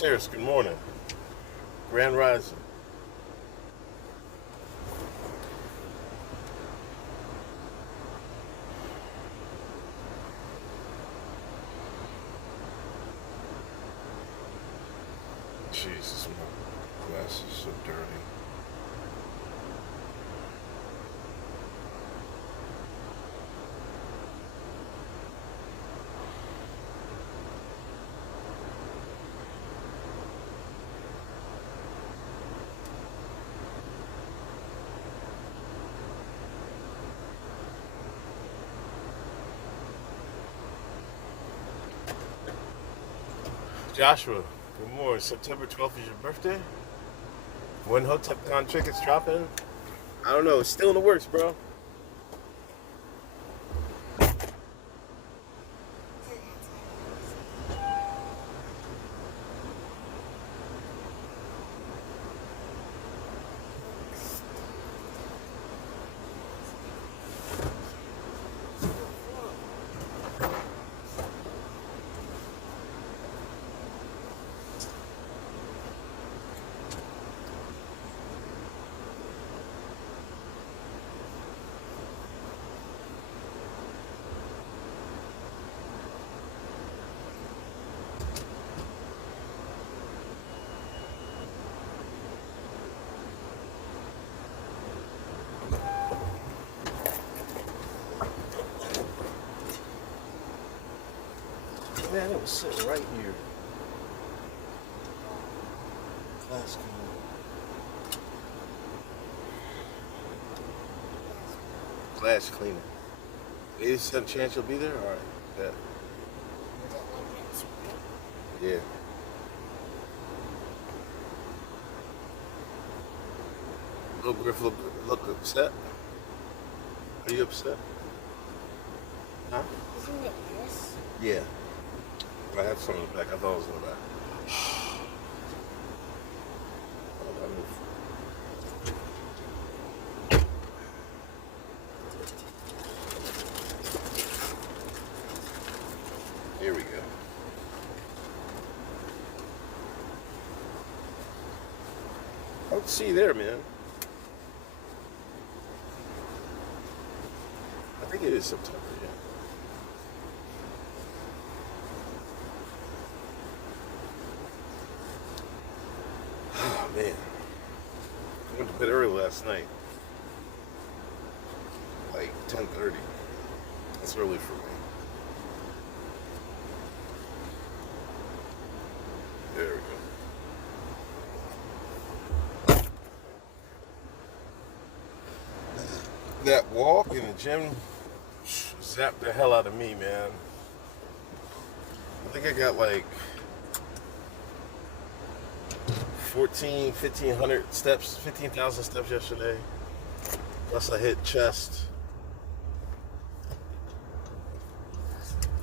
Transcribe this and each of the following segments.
Serious, good morning. Grand Rising. Jesus, my glass is so dirty. Joshua, good morning. September 12th is your birthday? When Hotep Con tickets dropping? I don't know. It's still in the works, bro. Man, it was sitting right here. Glass cleaner. Glass cleaner. 80% chance you'll be there? Alright. Yeah. Yeah. Little Griff look upset. Are you upset? Huh? Isn't it this? Yeah. I had some in the back. I thought it was in the back. Here we go. I don't see you there, man. I think it is September, yeah. Oh, man. I went to bed early last night. Like 10:30. That's early for me. There we go. That walk in the gym zapped the hell out of me, man. I think I got like 1,500 steps, 15,000 steps yesterday. Plus I hit chest.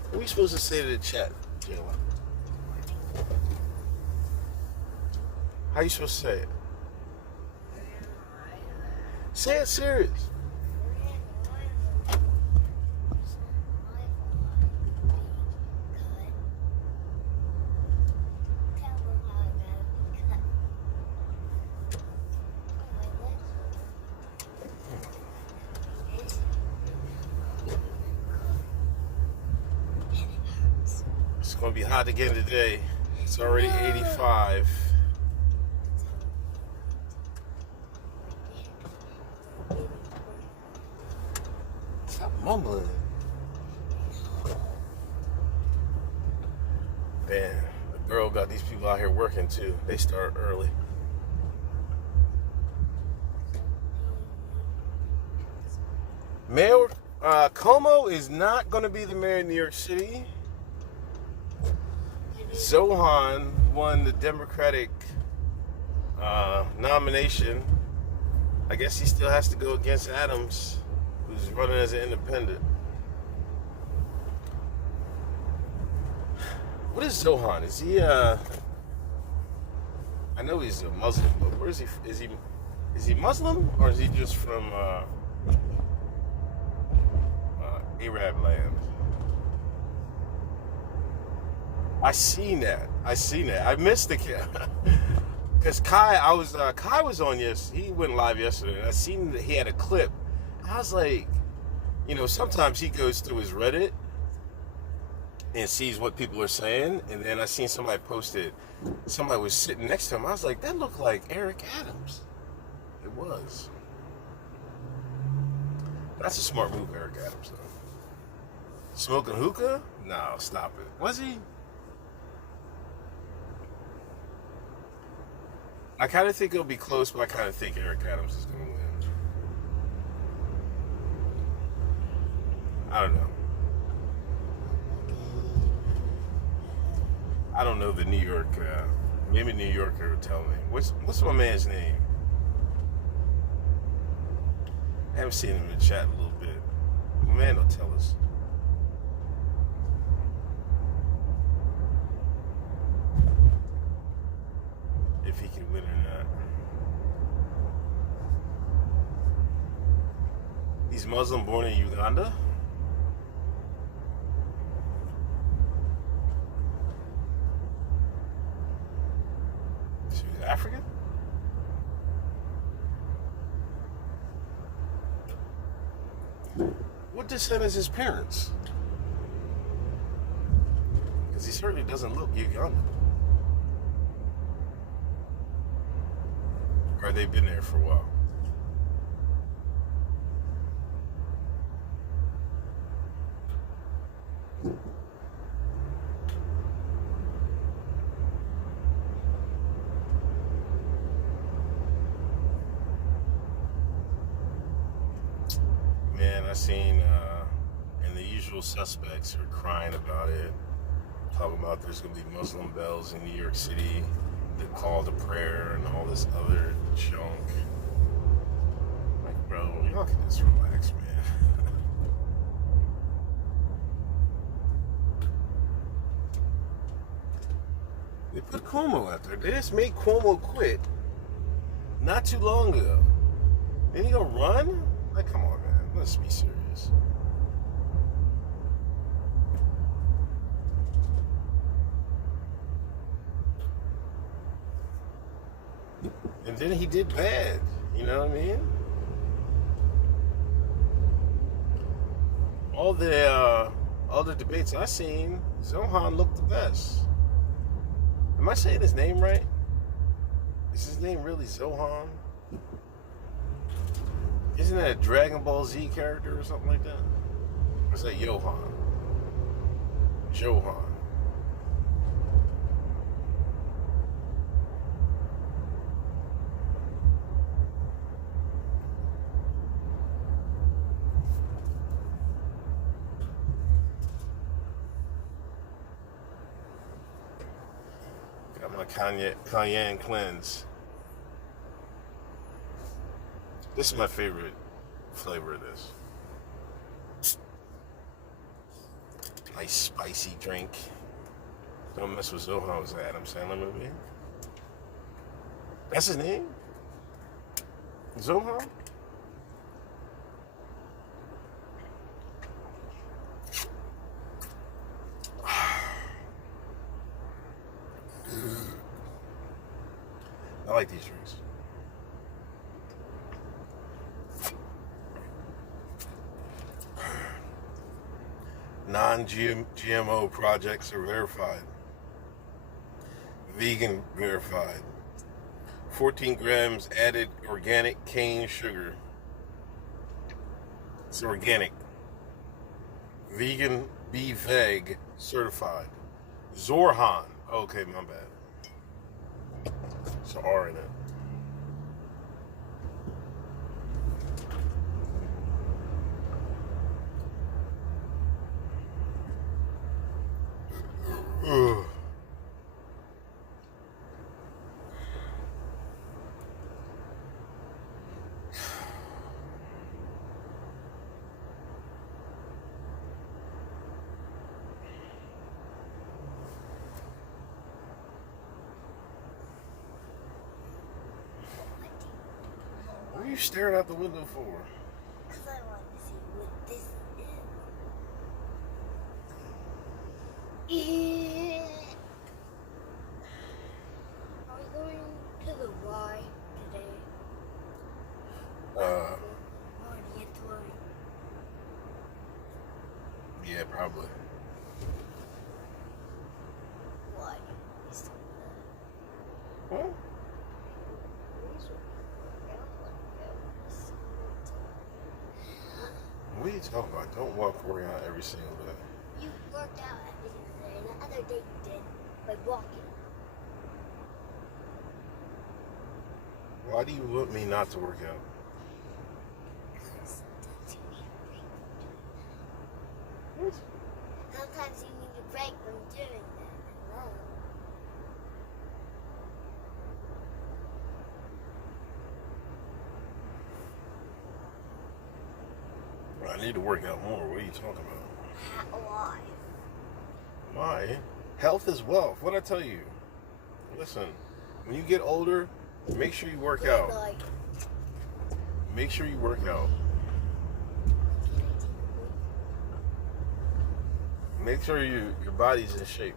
What are we supposed to say to the chat, Jayla? How are you supposed to say it? Say it serious. It's gonna be hot again today. It's already 85. Stop mumbling. Man, the girl got these people out here working too. They start early. Mayor Como is not going to be the mayor of New York City. Zohan won the Democratic nomination. I guess he still has to go against Adams, who's running as an independent. What is Zohan? Is he I know he's a Muslim, but where is he? Is he Muslim or is he just from Arab land? I seen that. I seen that. I missed the kid. Because Kai was on he went live yesterday, and I seen that he had a clip. I was like, sometimes he goes through his Reddit and sees what people are saying, and then I seen somebody posted, somebody was sitting next to him. I was like, that looked like Eric Adams. It was. That's a smart move, Eric Adams, though. Smoking hookah? No, stop it. Was he? I kind of think it'll be close, but I kind of think Eric Adams is going to win. I don't know. I don't know the New York. Maybe New Yorker will tell me. What's my man's name? I haven't seen him in the chat a little bit. My man will tell us. If he can win or not. He's Muslim, born in Uganda. So he's African? What descent is his parents? Because he certainly doesn't look Ugandan. Or they've been there for a while. Man, I seen and the usual suspects are crying about it, talking about there's gonna be Muslim bells in New York City, the call to prayer and all this other junk. Like, bro, y'all can just relax, man. They put Cuomo out there. They just made Cuomo quit not too long ago. Then he gonna run? Like, come on, man. Let's be serious. And then he did bad. You know what I mean? All the debates I seen, Zohan looked the best. Am I saying his name right? Is his name really Zohan? Isn't that a Dragon Ball Z character or something like that? Or is that Johan? Johan. Got my cayenne cleanse. This is my favorite flavor of this. Nice spicy drink. Don't mess with Zohan. Was an Adam Sandler movie. That's his name? Zohan? I like these drinks. Non-GMO projects are verified. Vegan verified. 14 grams added organic cane sugar. It's organic. Vegan BVEG certified. Zorhan. Okay, my bad. It's an R in it. Ugh. What are you staring out the window for? Because I want to see what this is. Yeah, probably. Why? Huh? What are you talking about? Don't work out every single day. You worked out every single day, and the other day you did by walking. Why do you want me not to work out? Sometimes you need a break from doing that. I need to work out more. What are you talking about? Why? Why? Health is wealth. What'd I tell you? Listen, when you get older, make sure you work out. Like, Make sure you work out. Make sure your body's in shape.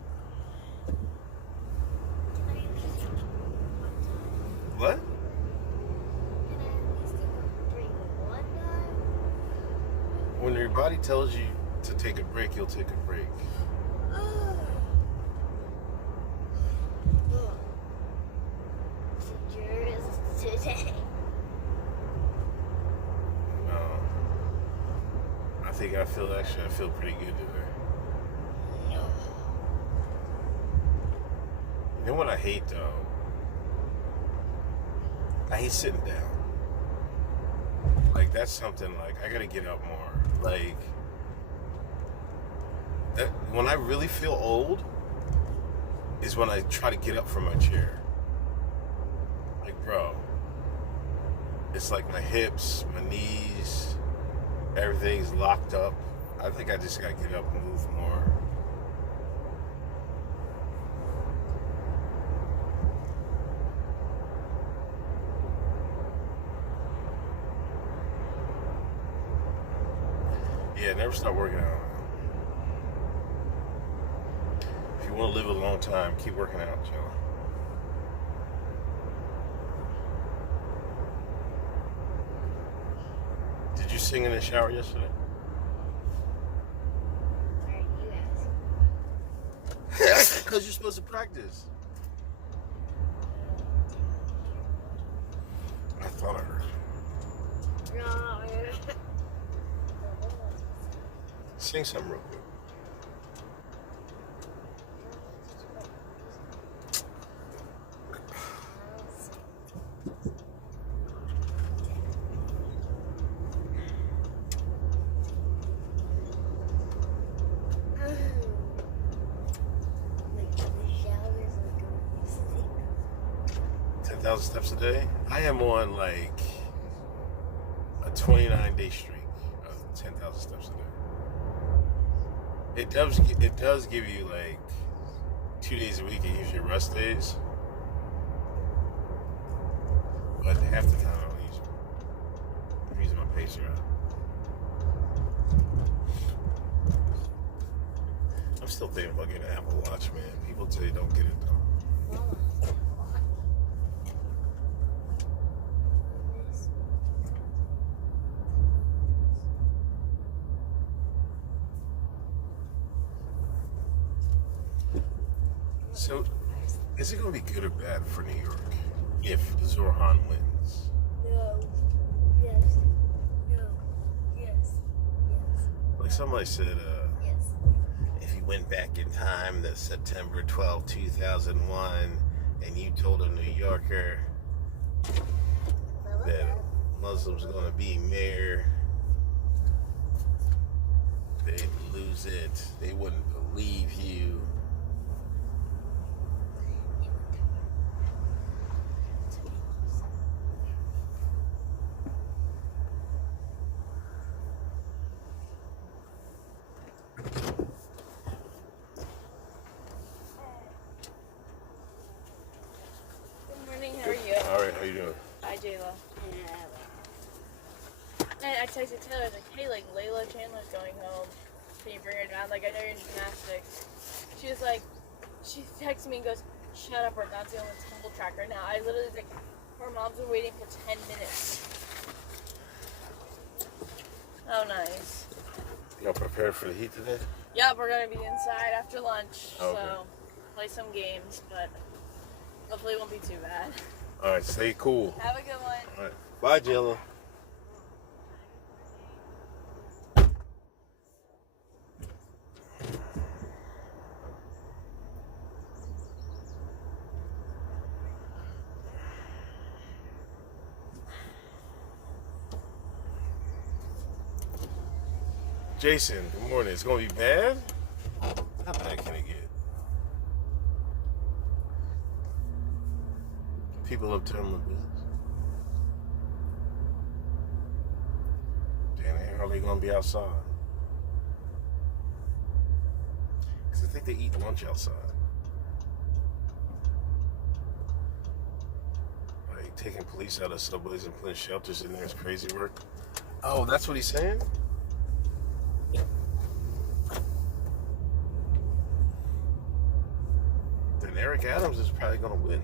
What? When your body tells you to take a break, you'll take a break. Today. No. I feel pretty good today. You know what I hate though? I hate sitting down. Like that's something like I gotta get up more. Like that when I really feel old is when I try to get up from my chair. Like bro, it's like my hips, my knees, everything's locked up. I think I just gotta get up and move more. Yeah, never stop working out. If you want to live a long time, keep working out, Joe. Did you sing in the shower yesterday? Why are you asking? Because you're supposed to practice. I thought I heard. No. Sing something real quick. 10,000 steps a day. I am on like a 29-day streak of 10,000 steps a day. It does give you like 2 days a week. It gives you rest days, but half the time I don't use them. I'm using my pacer app. I'm still thinking about getting an Apple Watch, man. People tell you don't get it though. So, is it going to be good or bad for New York if Zorhan wins? No. Yes. No. Yes. Yes. Like somebody said, Yes. if you went back in time to September 12, 2001, and you told a New Yorker that Muslims are going to be mayor, they'd lose it. They wouldn't believe you. How are you? All right, how you doing? Hi, Jayla. And I texted Taylor, I was like, hey, like, Layla Chandler's going home. Can you bring her down? Like, I know you're in gymnastics. She was like, she texted me and goes, shut up, we're not doing the tumble track right now. I literally was like, her mom's been waiting for 10 minutes. Oh, nice. Y'all prepared for the heat today? Yeah, we're gonna be inside after lunch, Okay. so play some games, but hopefully it won't be too bad. All right, stay cool. Have a good one. All right. Bye, Jilla. Jason, good morning. It's going to be bad? How bad can it get? People up telling the business. Damn, how are they going to be outside? Because I think they eat lunch outside. Like taking police out of subways and putting shelters in there is crazy work. Oh, that's what he's saying? Then Eric Adams is probably going to win.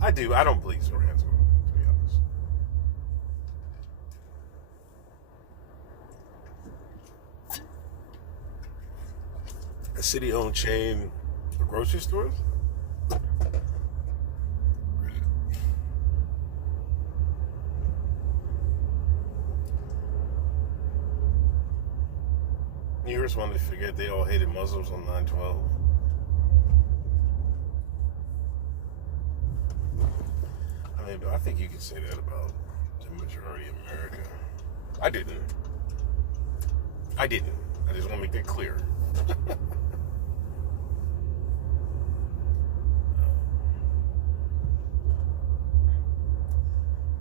I don't believe Zoran's going to win, to be honest. A city-owned chain of grocery stores? New York's one to forget they all hated Muslims on 9/12. I mean, I think you could say that about the majority of America. I didn't. I just want to make that clear.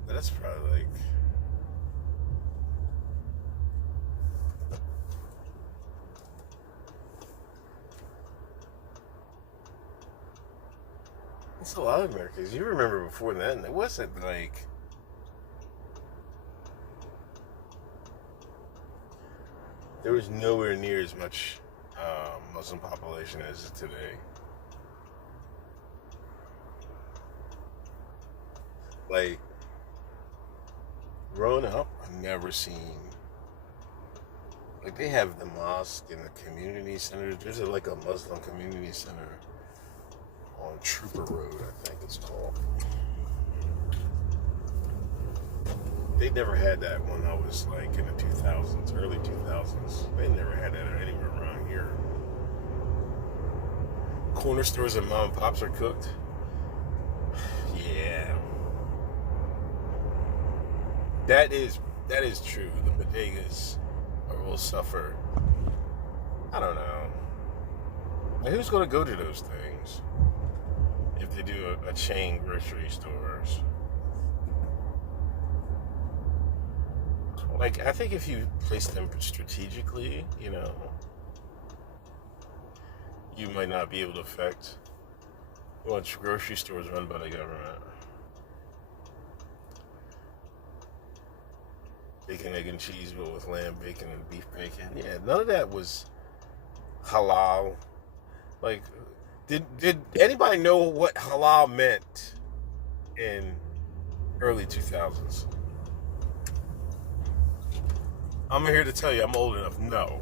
But that's probably like... It's a lot of Americans. You remember before then, it wasn't like... There was nowhere near as much Muslim population as today. Like, growing up, I've never seen... Like, they have the mosque and the community center. There's like a Muslim community center on Trooper Road, I think it's called. They never had that when I was like in the 2000s, early 2000s. They never had that anywhere around here. Corner stores and mom and pops are cooked. Yeah. That is true. The bodegas will suffer. I don't know. Now, who's going to go to those things if they do a chain grocery stores? Like, I think if you place them strategically, you might not be able to affect much grocery stores run by the government. Bacon, egg, and cheese, but with lamb bacon and beef bacon. Yeah, none of that was halal. Like, did anybody know what halal meant in early 2000s? I'm here to tell you I'm old enough. No.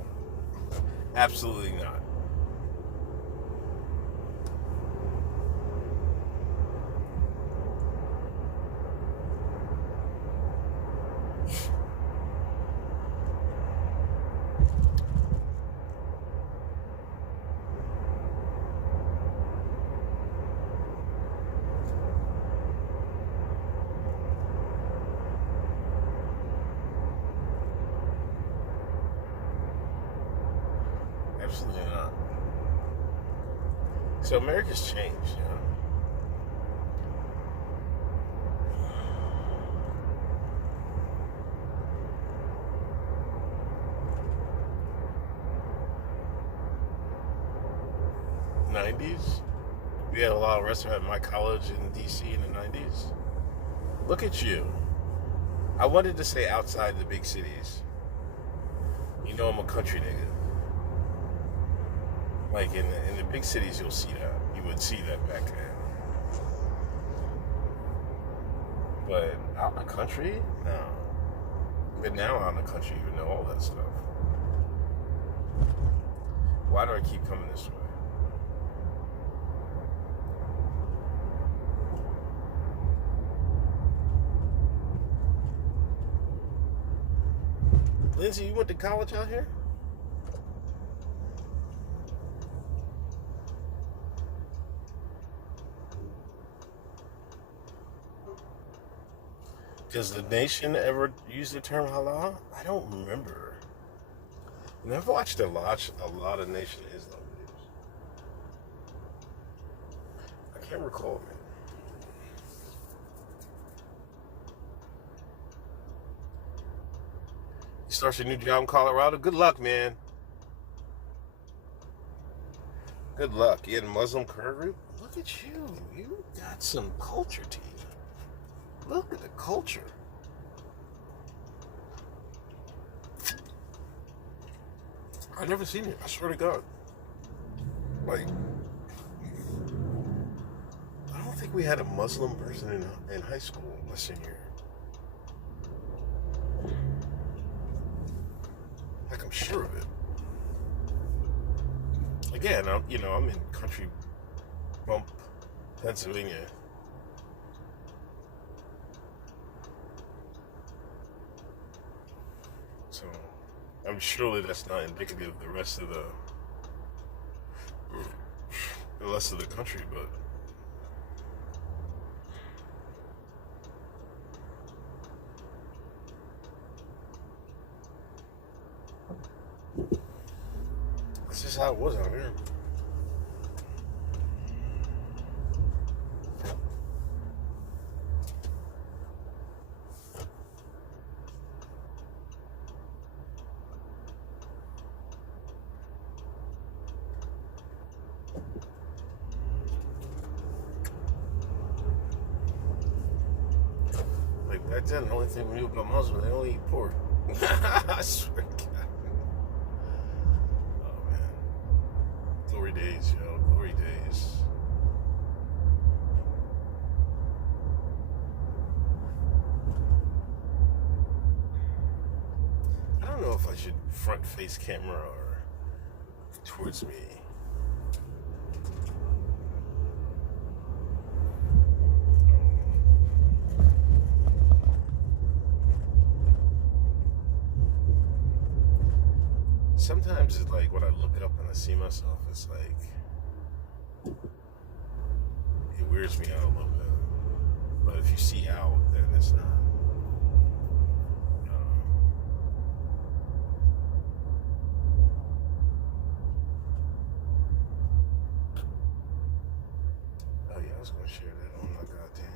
Absolutely not. Absolutely not. So America's changed, you know. '90s, we had a lot of restaurants at my college in DC in the '90s. Look at you. I wanted to say outside the big cities. You know I'm a country nigga. Like in the big cities, you'll see that. You would see that back then. But out in the country, no. been now out in the country, you know all that stuff. Why do I keep coming this way? Lindsay, you went to college out here? Does the nation ever use the term halal? I don't remember. And I've watched a lot of Nation Islam videos. I can't recall, man. You start your new job in Colorado? Good luck, man. Good luck. You had a Muslim career group? Look at you. You got some culture to you. Look at the culture. I've never seen it. I swear to God. Like, I don't think we had a Muslim person in high school my senior year. Like, I'm sure of it. Again, I'm in country bump, Pennsylvania. So, I'm surely that's not indicative of the rest of the country, but that's just how it was out here. Back then, the only thing we knew about Muslims, they only eat pork. I swear to God. Oh, man. Glory days, yo. Glory days. I don't know if I should front face camera or towards me. Sometimes it's like when I look up and I see myself, it's like it weirds me out a little bit. But if you see out, then it's not. Oh yeah, I was gonna share that. Oh my goddamn.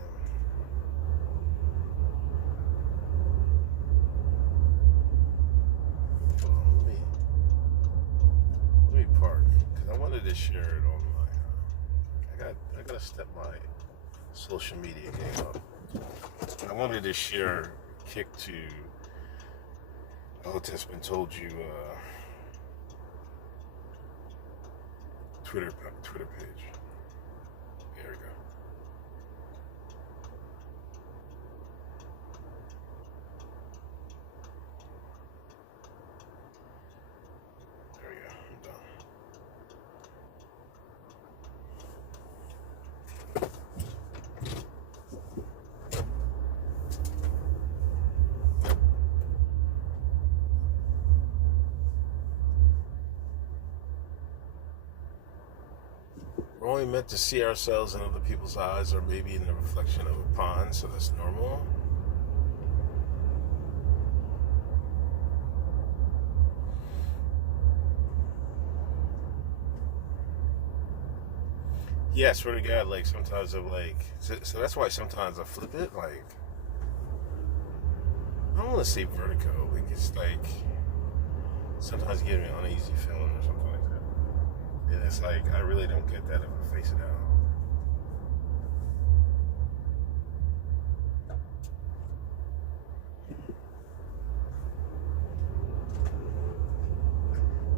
Park, because I wanted to share it on my I gotta step my social media game up. I wanted to share kick to Hotep's been told you Twitter page. There we go. We're only meant to see ourselves in other people's eyes or maybe in the reflection of a pond, so that's normal. Yeah, I swear to God, like sometimes I'm like, so that's why sometimes I flip it, like, I don't want to say vertigo, like it's like, sometimes it gives me an uneasy feeling or something like that. And it's like, I really don't get that if I face it out.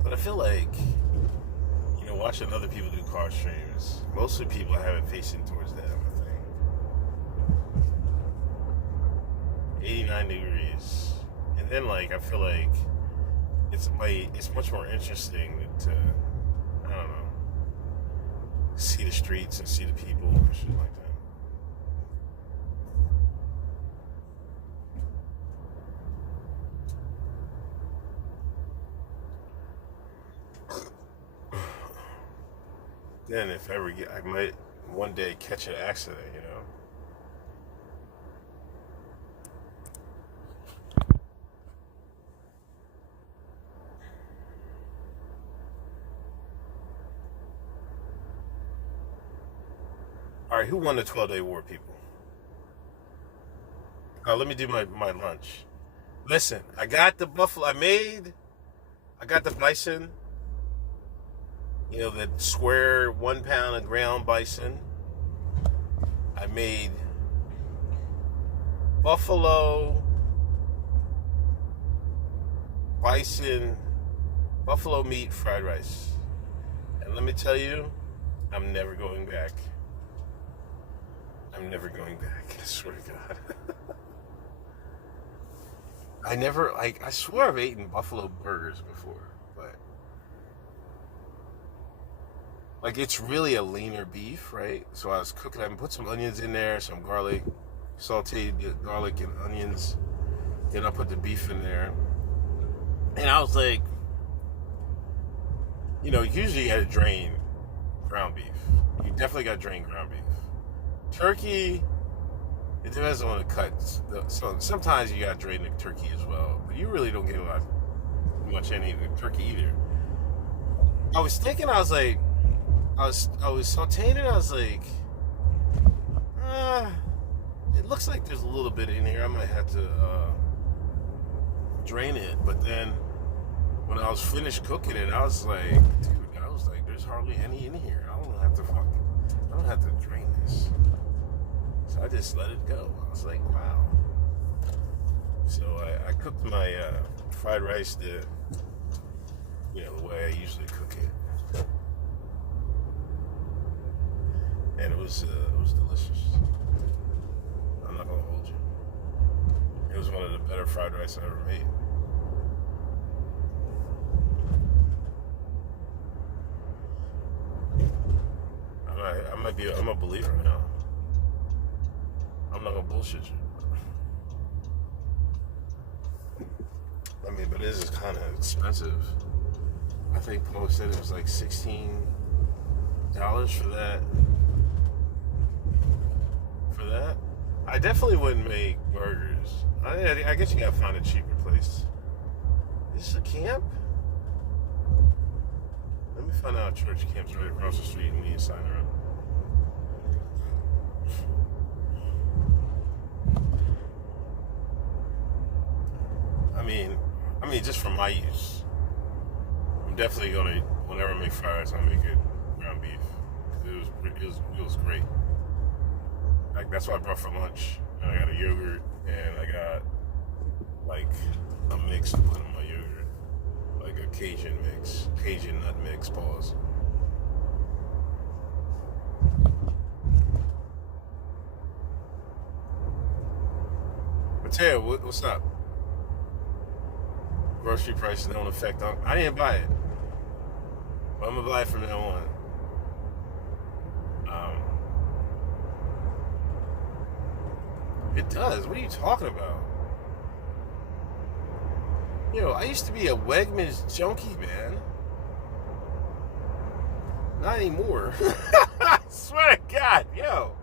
But I feel like, watching other people do car streams, mostly people have it facing towards them, I think. 89 degrees. And then like I feel like it's much more interesting to, I don't know, see the streets and see the people and shit like that. Then if ever I might one day catch an accident, you know. All right, who won the 12-day war, people? Let me do my lunch. Listen, I got the buffalo. I got the bison. You know, the square 1 pound of ground bison. I made buffalo meat fried rice. And let me tell you, I'm never going back. I'm never going back. I swear to God. I swear I've eaten buffalo burgers before, but like it's really a leaner beef, right? So I was cooking, I put some onions in there, some garlic, sauteed garlic and onions. Then I put the beef in there. And I was like, you know, usually you gotta drain ground beef. You definitely gotta drain ground beef. Turkey, it depends on the cuts. So sometimes you gotta drain the turkey as well, but you really don't get much any of the turkey either. I was thinking, I was sauteing it. I was like, it looks like there's a little bit in here. I might have to drain it. But then when I was finished cooking it, I was like, there's hardly any in here. I don't have to drain this. So I just let it go. I was like, wow. So I cooked my fried rice the way I usually cook it. And it was delicious. I'm not gonna hold you. It was one of the better fried rice I ever made. I'm a believer now. I'm not gonna bullshit you. I mean, but this is kind of expensive. I think Paul said it was like $16 for that. I definitely wouldn't make burgers. I guess you gotta find a cheaper place. Is this a camp? Let me find out. Church camp's right across the street and we need to sign her up. I mean, just for my use, I'm definitely gonna, whenever I make fried rice, I'll make it ground beef. It was great. Like that's what I brought for lunch. And I got a yogurt and I got like a mix to put in my yogurt, like a Cajun nut mix. Pause. Mateo, what's up? Grocery prices don't affect. I didn't buy it, but I'm gonna buy it from now on. It does. What are you talking about? You know, I used to be a Wegmans junkie, man. Not anymore. I swear to God, yo.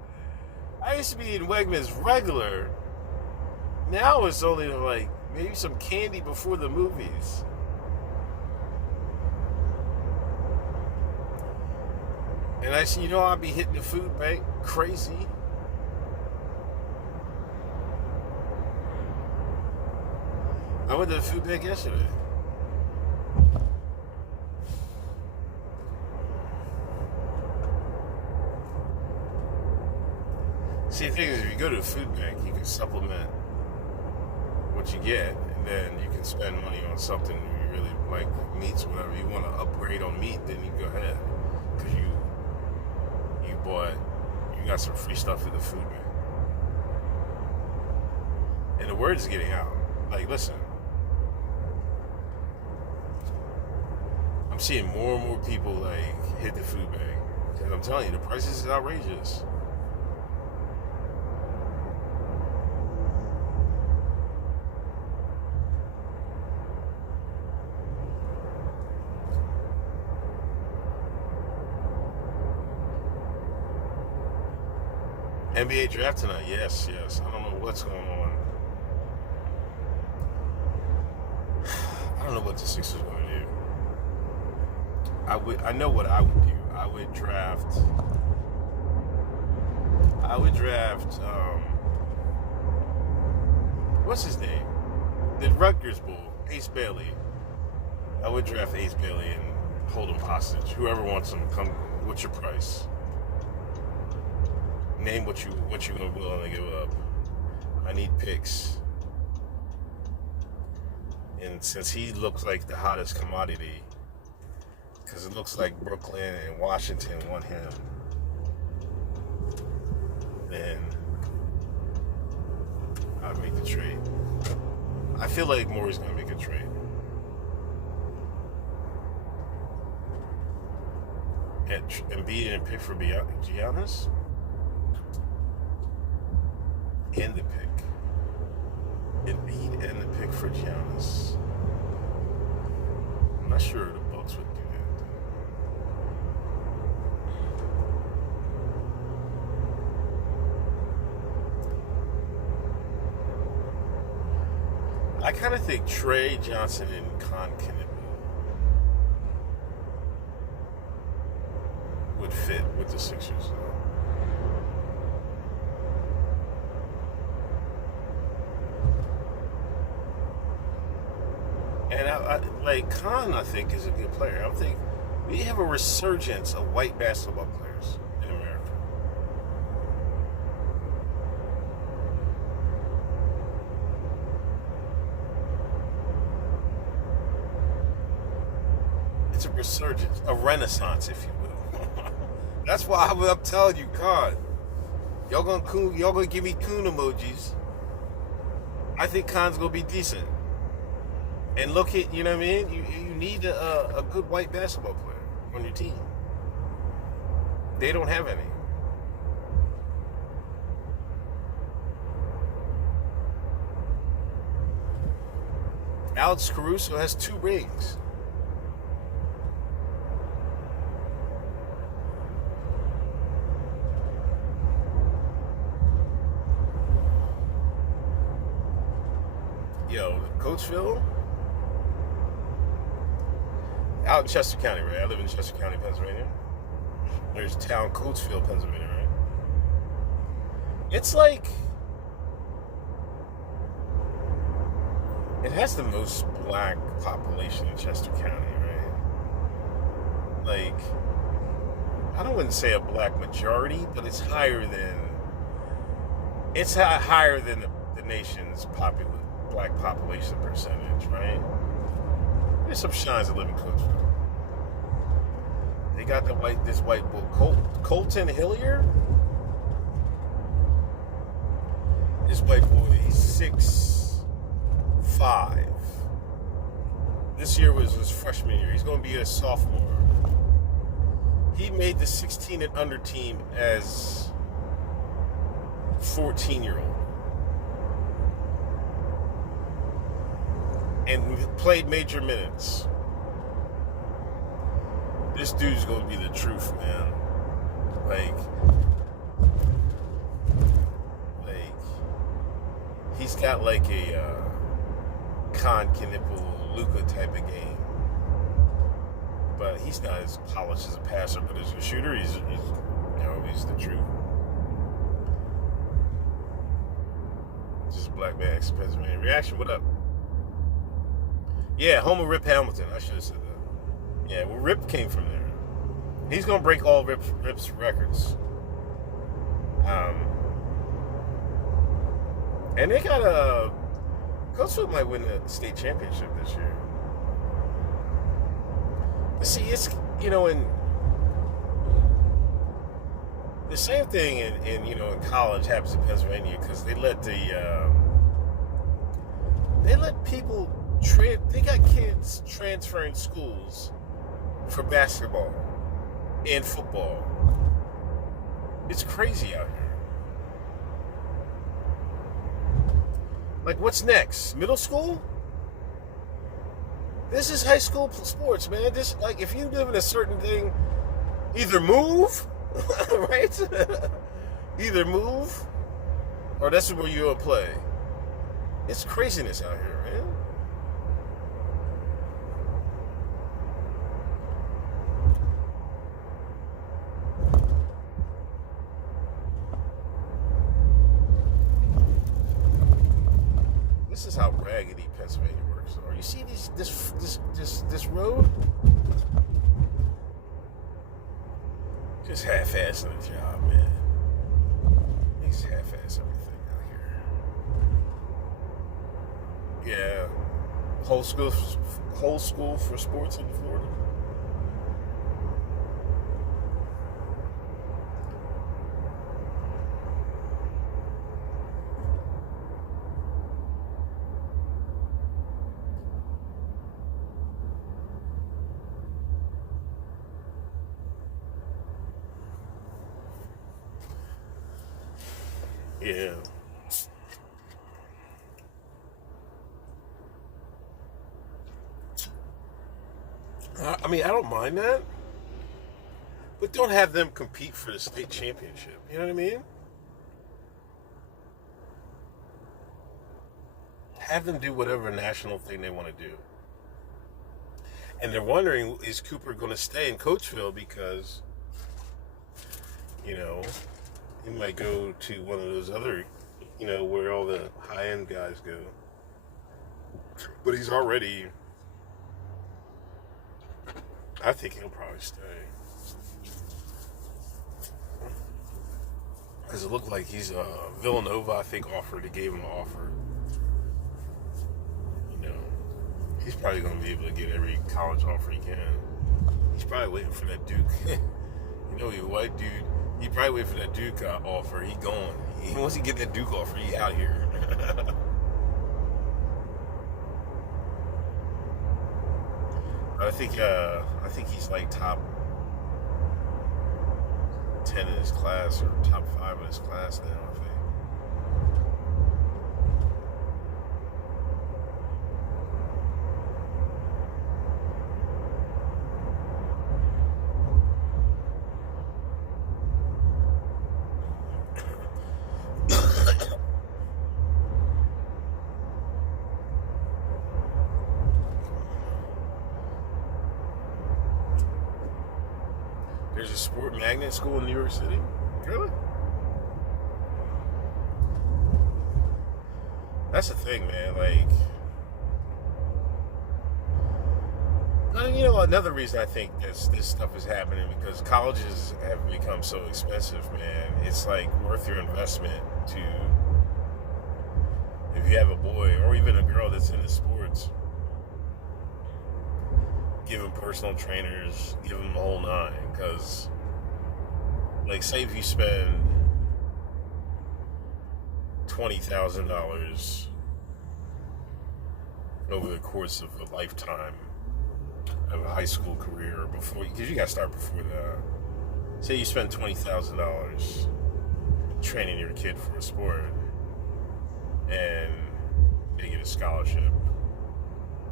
I used to be in Wegmans regular. Now it's only like maybe some candy before the movies. And I see, I'll be hitting the food bank crazy. I went to the food bank yesterday. See, the thing is, if you go to the food bank, you can supplement what you get, and then you can spend money on something you really like, meats, whatever. You want to upgrade on meat, then you go ahead, because you got some free stuff at the food bank. And the word is getting out. Like, listen, seeing more and more people like hit the food bank. And I'm telling you, the prices is outrageous. NBA draft tonight. Yes. I don't know what's going on. I don't know what the Sixers are going to do. I know what I would do. I would draft. What's his name? The Rutgers Bull, Ace Bailey. I would draft Ace Bailey and hold him hostage. Whoever wants him, come. What's your price? Name what you're willing to give up. I need picks. And since he looks like the hottest commodity, because it looks like Brooklyn and Washington want him, then I'd make the trade. I feel like Morey's going to make a trade. Embiid and pick for Giannis? And the pick. Embiid and the pick for Giannis. I'm not sure the Bucks would do that. I kind of think Trey Johnson and Con would fit with the Sixers. And Khan, I think, is a good player. I think we have a resurgence of white basketball players in America. It's a resurgence, a renaissance, if you will. That's why I'm telling you, Khan. Y'all gonna give me coon emojis. I think Khan's gonna be decent. And look at, you know what I mean? You need a good white basketball player on your team. They don't have any. Alex Caruso has 2 rings. Yo, Coachville? Out in Chester County, right? I live in Chester County, Pennsylvania. There's a town, Coatesville, Pennsylvania, right? It's like... It has the most black population in Chester County, right? Like... I wouldn't say a black majority, but it's higher than... It's higher than the nation's black population percentage, right? There's some shines that live in Coatesville. They got this white bull, Colton Hillier. This white boy, he's 6'5". This year was his freshman year. He's going to be a sophomore. He made the 16 and under team as 14-year-old. And played major minutes. This dude's gonna be the truth, man. Like he's got like a Con Knipple, Luka type of game. But he's not as polished as a passer, but as a shooter, he's the truth. Just Black Man X Pennsylvania Reaction, what up? Yeah, home of Rip Hamilton. I should have said that. Yeah, well, Rip came from there. He's going to break all Rip's records. And they got Coachville might win the state championship this year. But see, it's, in the same thing in college happens in Pennsylvania because they let people... They got kids transferring schools for basketball and football. It's crazy out here. Like, what's next? Middle school? This is high school sports, man. This, like, if you live in a certain thing, either move, right? Either move, or that's where you'll play. It's craziness out here, man. This is how raggedy Pennsylvania works. Or you see this road? Just half-assing the job, man. He's half-ass everything out here. Yeah, whole school for sports in Florida. Yeah. I mean, I don't mind that. But don't have them compete for the state championship. You know what I mean? Have them do whatever national thing they want to do. And they're wondering, is Cooper going to stay in Coachville because, you know, he might go to one of those other, you know, where all the high-end guys go. But he's already, I think he'll probably stay. Because it looked like he's, Villanova, I think, gave him an offer. You know, he's probably going to be able to get every college offer he can. He's probably waiting for that Duke. You know, you white dude, he probably waiting for that Duke offer. He gone. Once he get that Duke offer, he out here. I think he's like top 10 in his class or top 5 in his class now, I think. There's a sport magnet school in New York City? Really? That's the thing, man. Like, you know, another reason I think this stuff is happening because colleges have become so expensive, man. It's like worth your investment to, if you have a boy or even a girl that's into sports, give them personal trainers, give them the whole nine. Because, like, say if you spend $20,000 over the course of a lifetime of a high school career, before, because you got to start before that. Say you spend $20,000 training your kid for a sport, and they get a scholarship.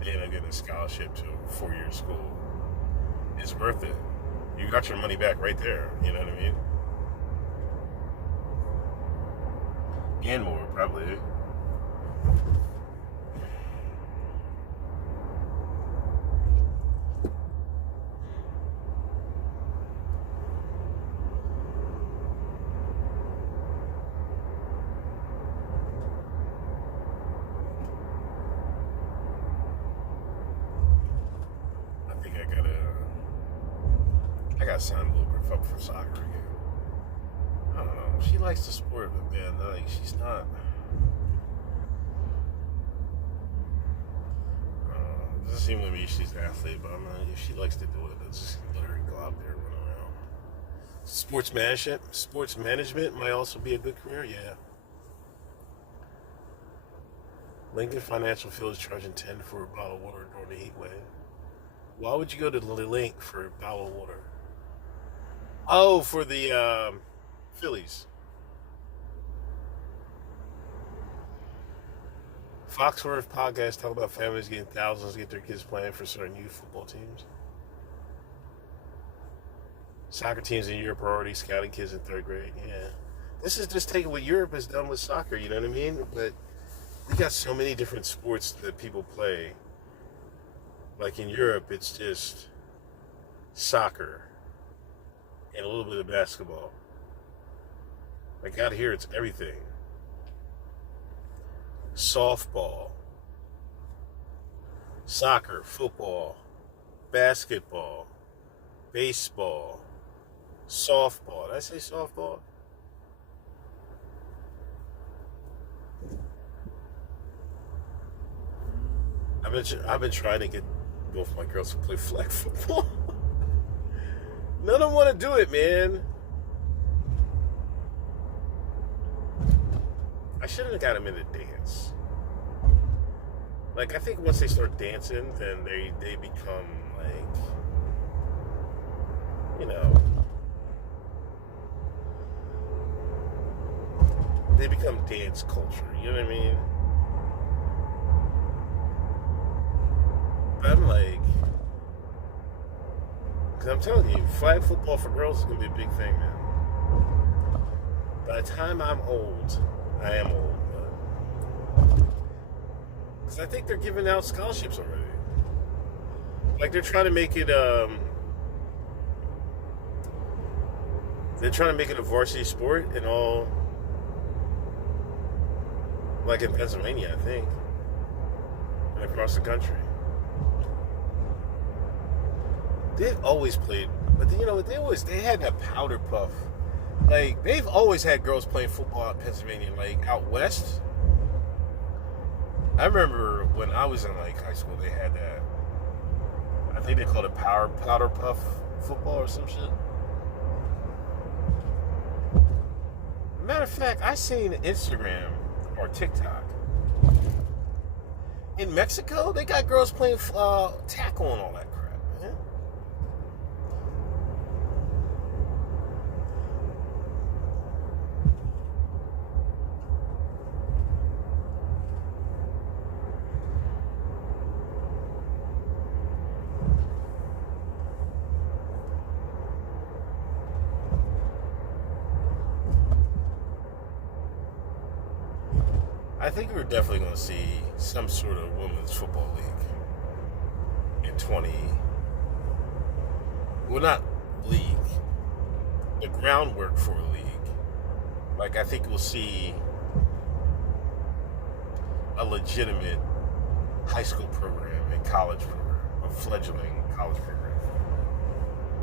They end up getting a scholarship to a 4-year school. It's worth it. You got your money back right there. You know what I mean? And more, probably. I gotta sign a little bit up for soccer again. I don't know. She likes the sport, but man, like, she's not. It doesn't seem to me she's an athlete, but I'm not, if she likes to do it, let's just let her go out there and run around. Sports management might also be a good career, yeah. Lincoln Financial Field is charging $10 for a bottle of water during the heat wave. Why would you go to the link for a bottle of water? Oh, for the Phillies. Foxworth podcast talk about families getting thousands to get their kids playing for certain youth football teams. Soccer teams in Europe are already scouting kids in 3rd grade. Yeah. This is just taking what Europe has done with soccer, you know what I mean? But we got so many different sports that people play. Like in Europe, it's just soccer and a little bit of basketball. Like out here, it's everything. Softball, soccer, football, basketball, baseball, softball. Did I say softball? I've been trying to get both my girls to play flag football. None of them want to do it, man. I shouldn't have got them into dance. Like, I think once they start dancing, then they become, like, you know, they become dance culture, you know what I mean? But I'm like, because I'm telling you, flag football for girls is going to be a big thing, man. By the time I'm old, I am old, but because I think they're giving out scholarships already. Like they're trying to make it, they're trying to make it a varsity sport and all, like in Pennsylvania, I think, and across the country. They've always played, but you know, they had that powder puff. Like, they've always had girls playing football in Pennsylvania, like, out west. I remember when I was in, like, high school, they had that. I think they called it powder puff football or some shit. Matter of fact, I seen Instagram or TikTok. In Mexico, they got girls playing tackle and all that crap, man. I think we're definitely going to see some sort of women's football league in well, not league, the groundwork for a league. Like, I think we'll see a legitimate high school program and college program, a fledgling college program.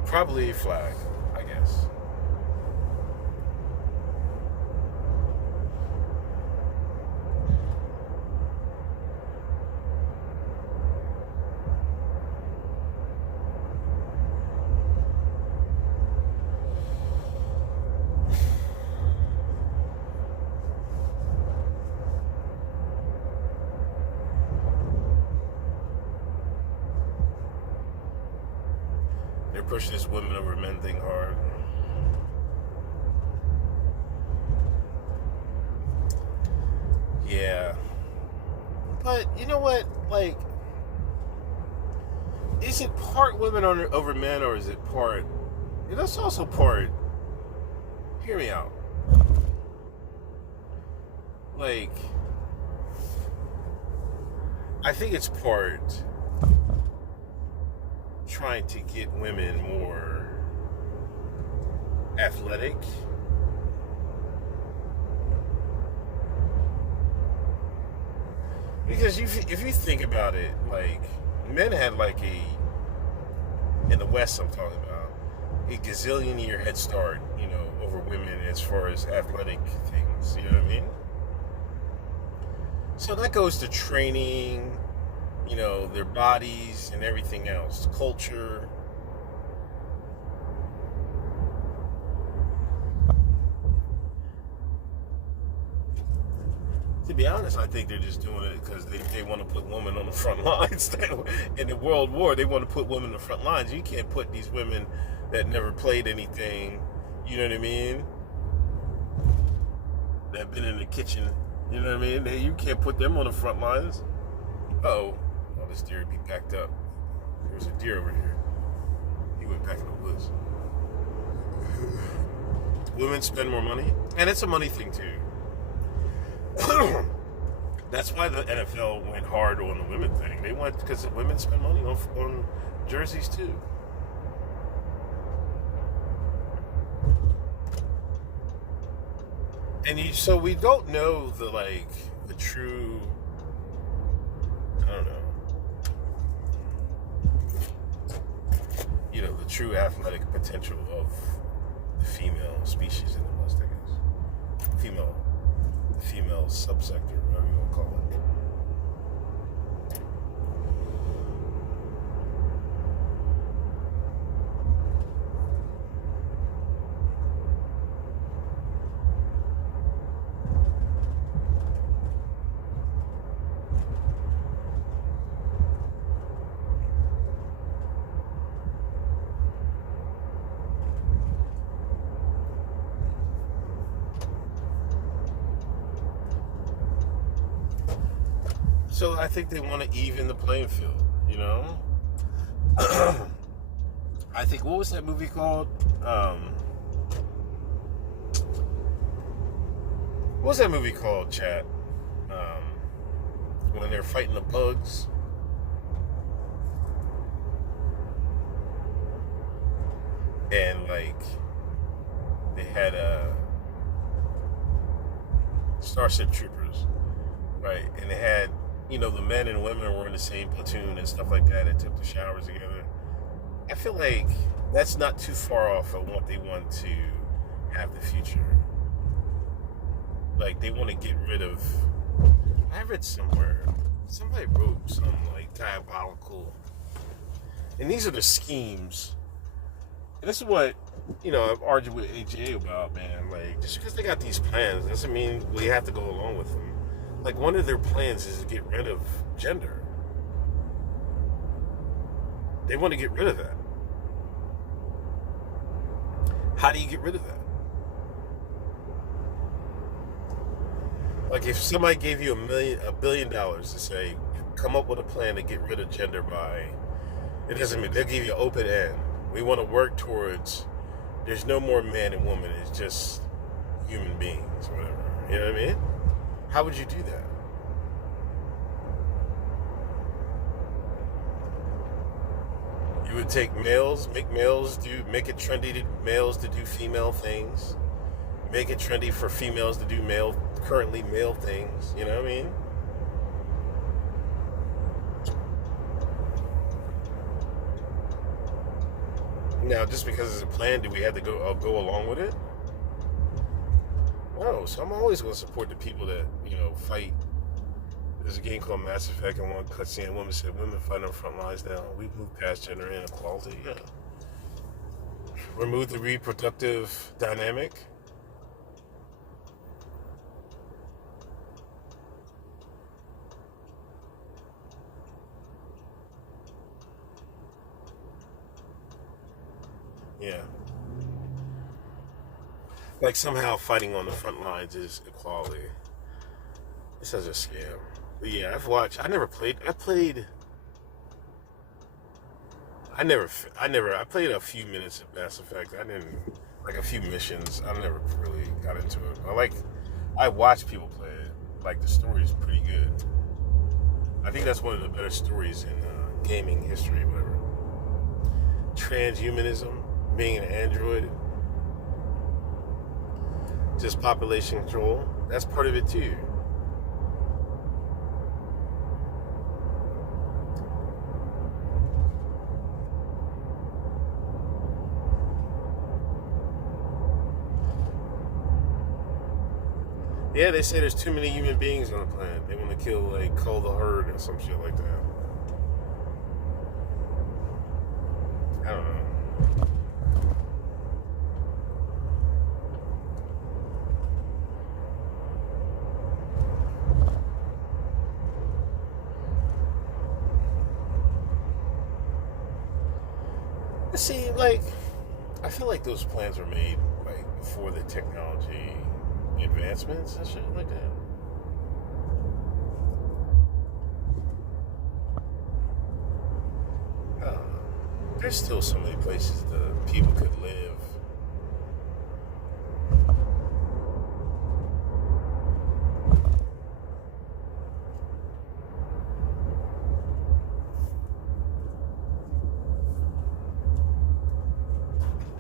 Probably flag, I guess. They're pushing this women over men thing hard. Yeah. But, you know what? Like, is it part women over men, or is it part... That's also part... Hear me out. Like, I think it's part... trying to get women more athletic. Because if you think about it, like, men had like in the West I'm talking about, a gazillion year head start, you know, over women as far as athletic things, you know what I mean? So that goes to training, you know, their bodies and everything else, culture. To be honest, I think they're just doing it because they want to put women on the front lines. In the World War, they want to put women on the front lines. You can't put these women that never played anything, you know what I mean, that have been in the kitchen, you know what I mean? You can't put them on the front lines. Oh, this deer would be backed up. There's a deer over here. He went back in the woods. Women spend more money, and it's a money thing too. That's why the NFL went hard on the women thing. They went because women spend money on jerseys too. And so we don't know the true, I don't know, the true athletic potential of the female species in the Mustangs. The female subsector, whatever you want to call it. So I think they want to even the playing field, I think, what was that movie called? What was that movie called, chat? When they're fighting the bugs. And they had Starship Troopers, right? And they had, the men and women were in the same platoon and stuff like that and took the showers together. I feel like that's not too far off of what they want to have the future. They want to get rid of, I read somewhere, somebody wrote some diabolical, and these are the schemes. And this is what, I've argued with AJ about, man. Just because they got these plans doesn't mean we have to go along with them. One of their plans is to get rid of gender. They want to get rid of that. How do you get rid of that? If somebody gave you $1 billion to say, come up with a plan to get rid of gender by, it doesn't mean, they'll give you an open end. We want to work towards, there's no more man and woman, it's just human beings, whatever. You know what I mean? How would you do that? You would take males, make it trendy to males to do female things. Make it trendy for females to do currently male things. You know what I mean? Now, just because it's a plan, do we have to go along with it? No, so I'm always going to support the people that, fight. There's a game called Mass Effect, and one cutscene, woman said, women fight on the front lines now. We've moved past gender inequality, yeah. Remove the reproductive dynamic. Yeah. Somehow fighting on the front lines is equality. This is a scam. But yeah, I played a few minutes of Mass Effect. I didn't, a few missions. I never really got into it. I watch people play it. The story's pretty good. I think that's one of the better stories in gaming history, whatever. Transhumanism, being an android, just population control, that's part of it too. Yeah, they say there's too many human beings on the planet. They want to cull the herd or some shit like that. I don't know. See, like, I feel like those plans were made like before the technology advancements and shit like that. I don't know. There's still so many places that people could live.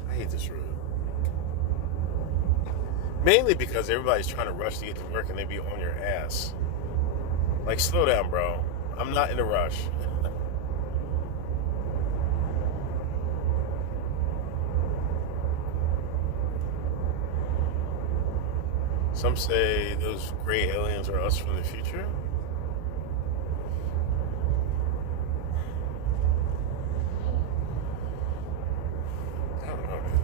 I hate this road. Mainly because everybody's trying to rush to get to work and they be on your ass. Like, slow down, bro. I'm not in a rush. Some say those gray aliens are us from the future. I don't know, man.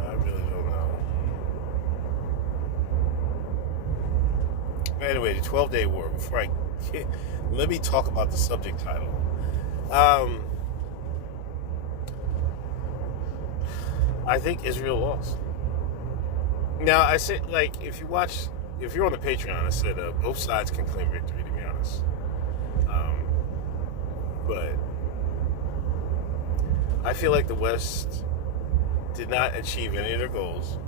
I really don't know. But anyway, the 12-Day War. Before I let me talk about the subject title. I think Israel lost. Now, I said, like, if you're on the Patreon, I said both sides can claim victory, to be honest. But I feel like the West did not achieve any of their goals.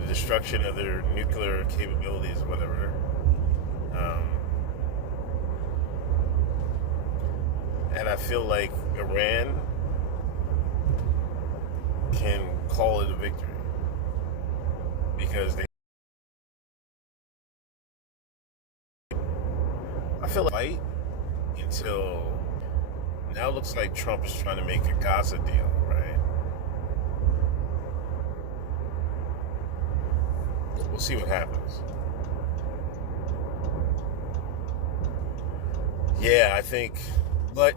The destruction of their nuclear capabilities or whatever. And I feel like Iran can call it a victory because I feel like fight until now. It looks like Trump is trying to make a Gaza deal, right? We'll see what happens. Yeah, I think, but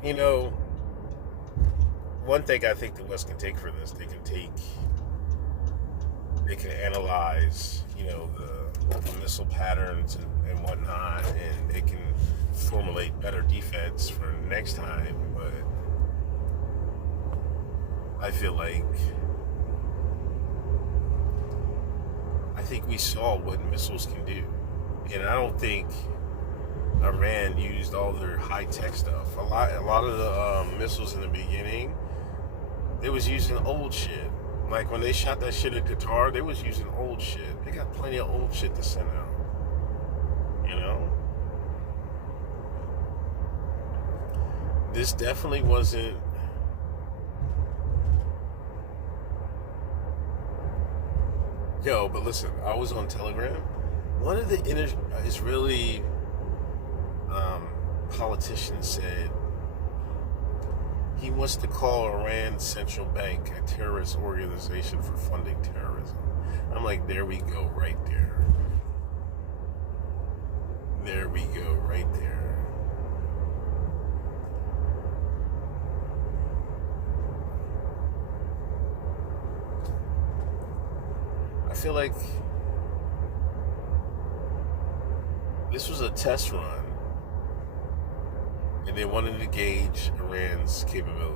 one thing I think the West can take for this, they can analyze, the missile patterns and whatnot, and they can formulate better defense for next time. But I feel like I think we saw what missiles can do, and I don't think Iran used all their high tech stuff. A lot of the missiles in the beginning, they was using old shit. Like when they shot that shit at Qatar, they was using old shit. They got plenty of old shit to send out. This definitely wasn't. Yo, but listen, I was on Telegram. One of the Israeli politicians said he wants to call Iran's central bank a terrorist organization for funding terrorism. I'm like, there we go, right there. There we go, right there. I feel like this was a test run, and they wanted to gauge Iran's capabilities.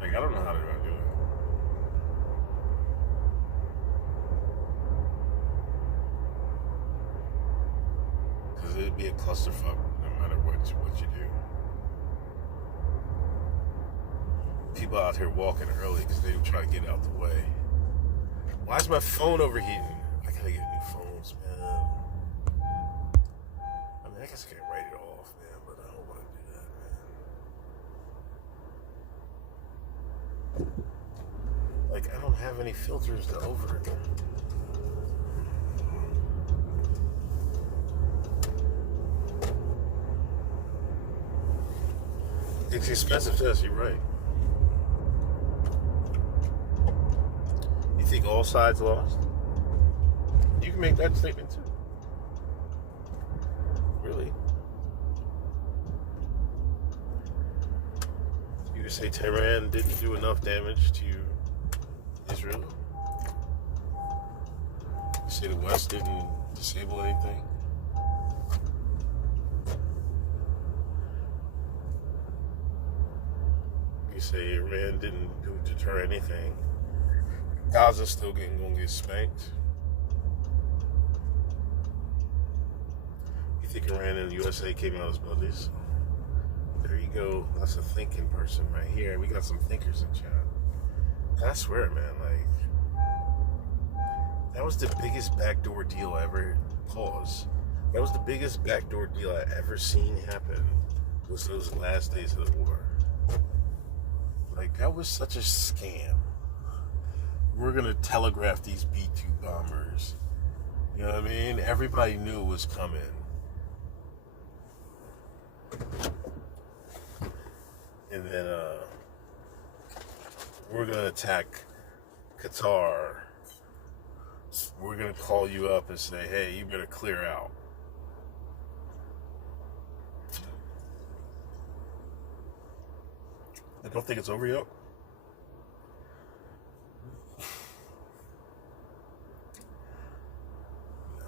Like, I don't know how they're going to do it. Because it'd be a clusterfuck no matter what you do. People out here walking early because they try to get out the way. Why is my phone overheating? I gotta get new phones, man. I mean, I guess I can write it off, man, but I don't want to do that, man. Like, I don't have any filters to over it. It's expensive test, you're right. all sides lost? You can make that statement too. Really? You could say Tehran didn't do enough damage to Israel. You say the West didn't disable anything. You say Iran didn't deter anything. Gaza's still gonna get spanked. You think Iran and the USA came out as buddies? There you go. That's a thinking person right here. We got some thinkers in chat. I swear, man, like, that was the biggest backdoor deal I ever paused. That was the biggest backdoor deal I ever seen happen. Was those last days of the war. Like, that was such a scam. We're gonna telegraph these B-2 bombers. You know what I mean? Everybody knew it was coming. And then we're gonna attack Qatar. We're gonna call you up and say, hey, you better clear out. I don't think it's over yet. No,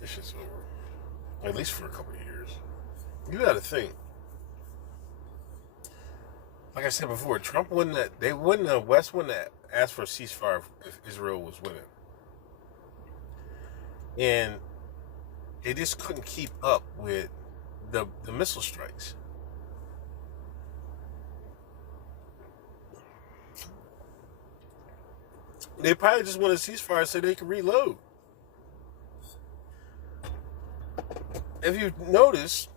this shit's over. At least for a couple of years. You gotta think. Like I said before, Trump wouldn't have, the West wouldn't have asked for a ceasefire if Israel was winning. And they just couldn't keep up with the missile strikes. They probably just want a ceasefire so they can reload. If you notice,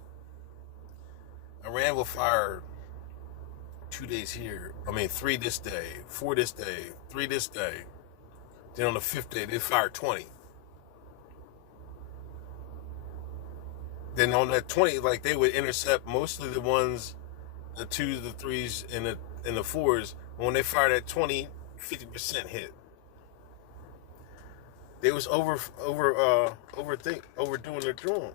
Iran will fire 2 days here. 3 this day, 4 this day, 3 this day. Then on the 5th day, they fire 20. Then on that 20, like, they would intercept mostly the ones, the 2s, the 3s, and the 4s. And when they fired at 20, 50% hit. They was overdoing their drone.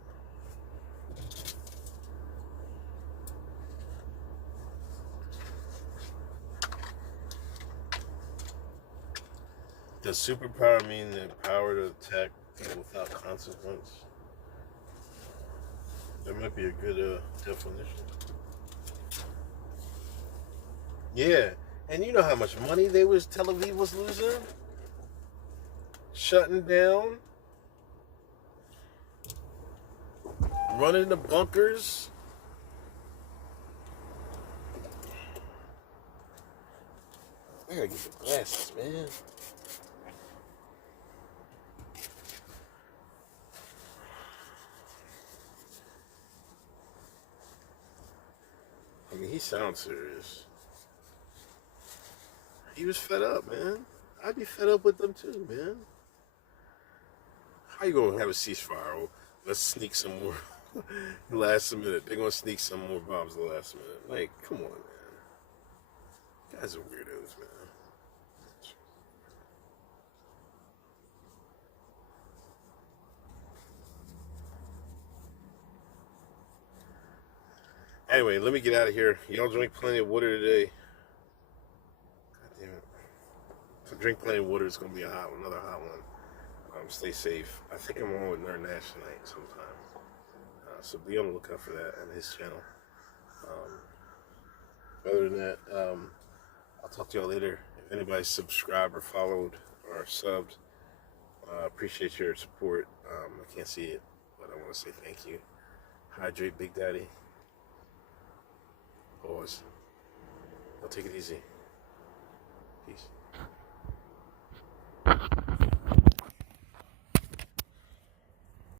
Does superpower mean the power to attack without consequence? That might be a good definition. Yeah, and you know how much money Tel Aviv was losing? Shutting down, running the bunkers. I gotta get the glasses, man. He sounds serious. He was fed up, man. I'd be fed up with them too, man. How you gonna have a ceasefire? Oh, let's sneak some more last minute. They're gonna sneak some more bombs the last minute. Like, come on, man. You guys are weirdos, man. Anyway, let me get out of here. Y'all drink plenty of water today. God damn it. So drink plenty of water. It's gonna be another hot one. Stay safe. I think I'm on with Nerd Nash tonight sometime. So be on the lookout for that on his channel. Other than that, I'll talk to y'all later. If anybody's subscribed or followed or subbed, appreciate your support. I can't see it, but I want to say thank you. Hydrate, Big Daddy. Pause. I'll take it easy.